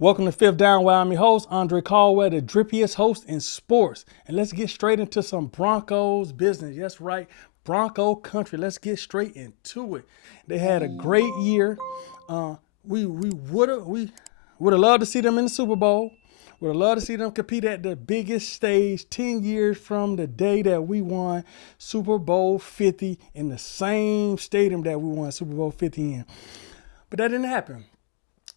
Welcome to Fifth Down, where I'm your host, Andre Caldwell, the drippiest host in sports. And let's get straight into some Broncos business. Yes, right, Bronco country. Let's get straight into it. They had a great year. We would have loved to see them in the Super Bowl. Would have loved to see them compete at the biggest stage 10 years from the day that we won Super Bowl 50 in the same stadium that we won Super Bowl 50 in. But that didn't happen.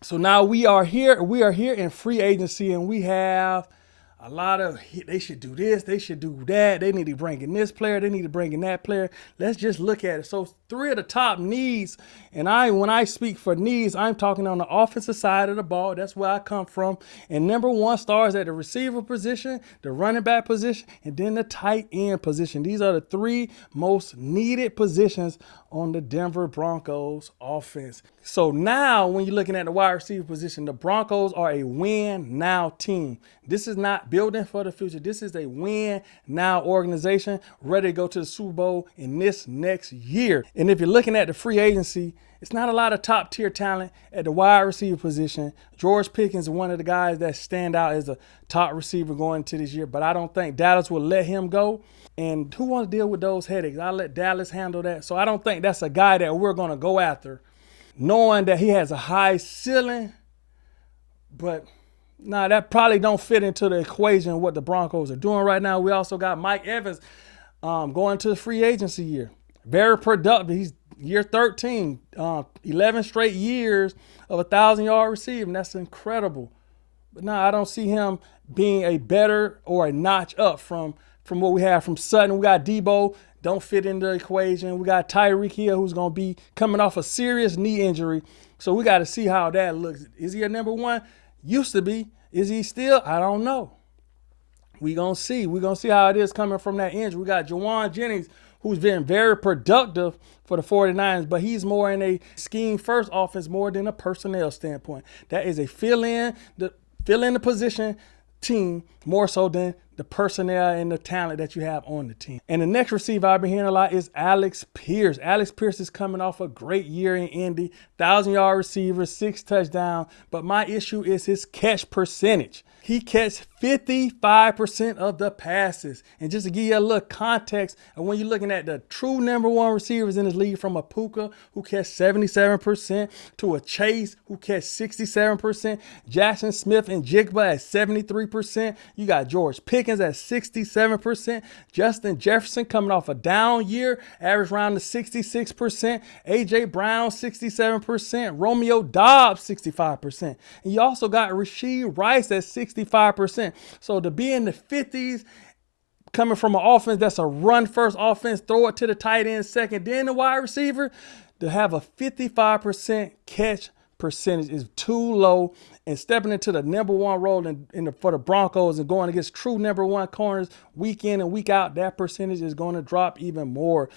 So now we are here in free agency, and we have a lot of, they should do this, they should do that, they need to bring in this player, they need to bring in that player. Let's just look at it. So three of the top needs, and when I speak for needs, I'm talking on the offensive side of the ball. That's where I come from. And number one stars at the receiver position, the running back position, and then the tight end position. These are the three most needed positions on the Denver Broncos offense. So now when you're looking at the wide receiver position, the Broncos are a win now team. This is not building for the future. This is a win now organization ready to go to the Super Bowl in this next year. And if you're looking at the free agency, it's not a lot of top tier talent at the wide receiver position. George Pickens is one of the guys that stand out as a top receiver going into this year, but I don't think Dallas will let him go. And who wants to deal with those headaches? I'll let Dallas handle that. So I don't think that's a guy that we're going to go after, knowing that he has a high ceiling. But that probably don't fit into the equation of what the Broncos are doing right now. We also got Mike Evans going to the free agency year. Very productive. He's year 13, 11 straight years of 1,000-yard receiving. That's incredible. But I don't see him being a better or a notch up from what we have from Sutton. We got Debo, don't fit into the equation. We got Tyreek Hill, who's going to be coming off a serious knee injury. So we got to see how that looks. Is he a number one? Used to be. Is he still? I don't know. We're going to see. We're going to see how it is coming from that injury. We got Juwan Jennings, who's been very productive for the 49ers, but he's more in a scheme-first offense more than a personnel standpoint. That is a fill-in the position team more so than the personnel and the talent that you have on the team. And the next receiver I've been hearing a lot is Alex Pierce. Alex Pierce is coming off a great year in Indy, 1,000-yard receiver, 6 touchdowns. But my issue is his catch percentage. He catches 55% of the passes. And just to give you a little context, and when you're looking at the true number one receivers in this league, from a Puka, who catches 77%, to a Chase, who catches 67%, Jackson Smith and Jigba at 73%. You got George Pickens at 67%, Justin Jefferson coming off a down year, average around to 66%, A.J. Brown 67%, Romeo Dobbs 65%. And you also got Rashee Rice at 65%. So to be in the 50s, coming from an offense that's a run-first offense, throw it to the tight end second, then the wide receiver, to have a 55% catch percentage is too low. And stepping into the number one role for the Broncos and going against true number one corners week in and week out, that percentage is going to drop even more.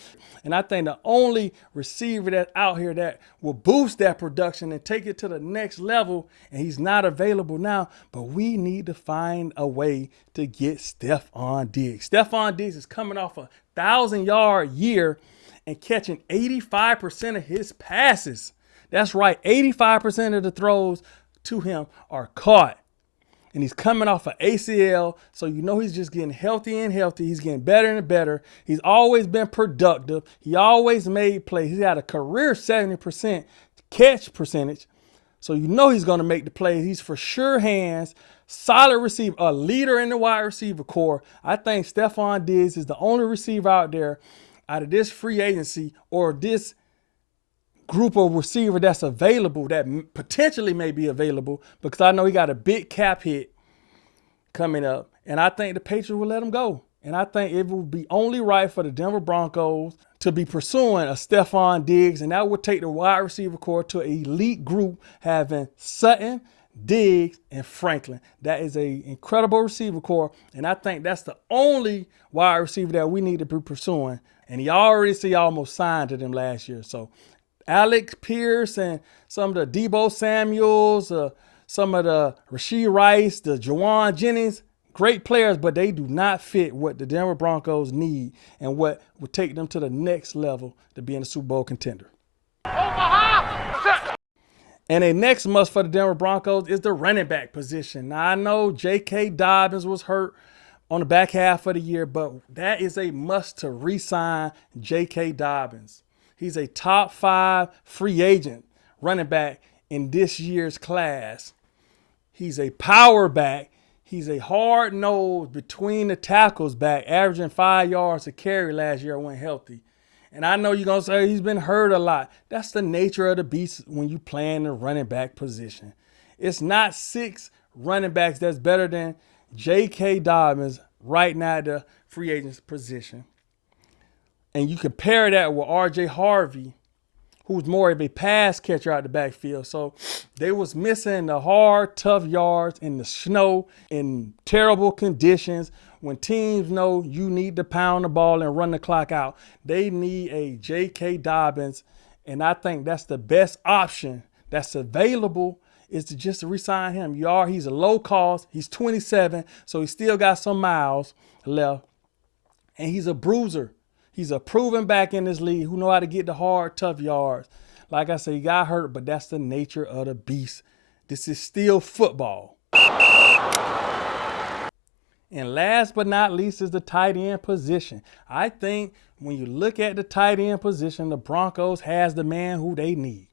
And I think the only receiver that's out here that will boost that production and take it to the next level, and he's not available now, but we need to find a way to get Stefon Diggs. Stefon Diggs is coming off a 1,000-yard year and catching 85% of his passes. That's right, 85% of the throws to him are caught. And he's coming off an ACL, so you know he's just getting healthy and healthy. He's getting better and better. He's always been productive. He always made plays. He's had a career 70% catch percentage, so you know he's going to make the play. He's for sure hands, solid receiver, a leader in the wide receiver core. I think Stefon Diggs is the only receiver out there out of this free agency or this group of receiver that's available, that potentially may be available, because I know he got a big cap hit coming up, and I think the Patriots will let him go. And I think it would be only right for the Denver Broncos to be pursuing a Stefon Diggs, and that would take the wide receiver core to an elite group having Sutton, Diggs, and Franklin. That is an incredible receiver core, and I think that's the only wide receiver that we need to be pursuing. And he already almost signed to them last year. So Alex Pierce and some of the Debo Samuels, some of the Rashee Rice, the Juwan Jennings, great players, but they do not fit what the Denver Broncos need and what would take them to the next level to being a Super Bowl contender. And a next must for the Denver Broncos is the running back position. Now, I know J.K. Dobbins was hurt on the back half of the year, but that is a must to re-sign J.K. Dobbins. He's a top 5 free agent running back in this year's class. He's a power back. He's a hard-nosed between the tackles back, averaging 5 yards a carry last year when healthy. And I know you're going to say he's been hurt a lot. That's the nature of the beast when you play in the running back position. It's not 6 running backs that's better than J.K. Dobbins right now at the free agent's position. And you compare that with R.J. Harvey, who's more of a pass catcher out the backfield. So they was missing the hard, tough yards in the snow, in terrible conditions. When teams know you need to pound the ball and run the clock out, they need a J.K. Dobbins. And I think that's the best option that's available is to just re-sign him. He's a low cost. He's 27, so he still got some miles left. And he's a bruiser. He's a proven back in this league who know how to get the hard, tough yards. Like I said, he got hurt, but that's the nature of the beast. This is still football. And last but not least is the tight end position. I think when you look at the tight end position, the Broncos has the man who they need.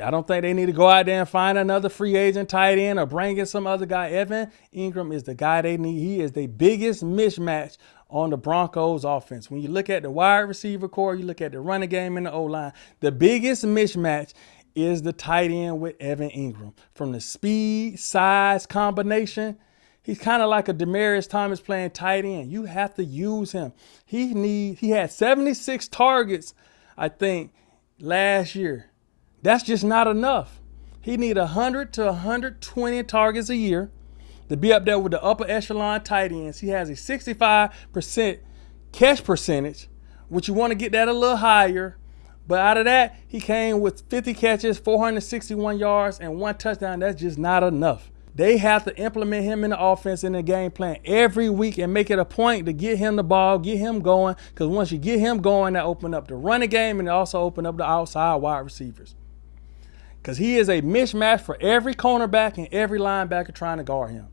I don't think they need to go out there and find another free agent tight end or bring in some other guy. Evan Ingram is the guy they need. He is the biggest mismatch on the Broncos offense. When you look at the wide receiver core, you look at the running game and the O-line, the biggest mismatch is the tight end with Evan Ingram. From the speed, size combination, he's kind of like a Demaryius Thomas playing tight end. You have to use him. He had 76 targets, I think, last year. That's just not enough. He needs 100 to 120 targets a year to be up there with the upper echelon tight ends. He has a 65% catch percentage, which you want to get that a little higher. But out of that, he came with 50 catches, 461 yards, and 1 touchdown. That's just not enough. They have to implement him in the offense in the game plan every week and make it a point to get him the ball, get him going. Because once you get him going, that open up the running game and also open up the outside wide receivers. Because he is a mismatch for every cornerback and every linebacker trying to guard him.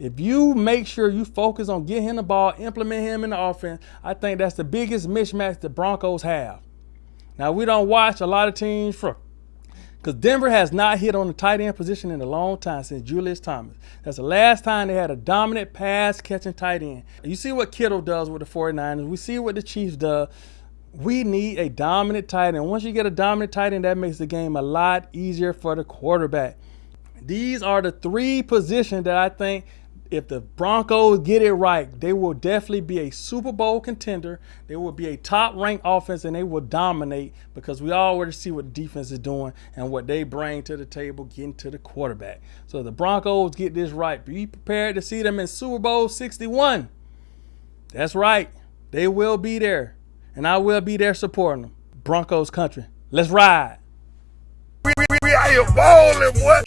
If you make sure you focus on getting him the ball, implement him in the offense, I think that's the biggest mismatch the Broncos have. Now, we don't watch a lot of teams because Denver has not hit on the tight end position in a long time since Julius Thomas. That's the last time they had a dominant pass-catching tight end. You see what Kittle does with the 49ers. We see what the Chiefs do. We need a dominant tight end. Once you get a dominant tight end, that makes the game a lot easier for the quarterback. These are the 3 positions that I think if the Broncos get it right, they will definitely be a Super Bowl contender. They will be a top-ranked offense, and they will dominate because we already see what the defense is doing and what they bring to the table, getting to the quarterback. So if the Broncos get this right, be prepared to see them in Super Bowl 61. That's right. They will be there, and I will be there supporting them. Broncos country. Let's ride. We out here balling, boy.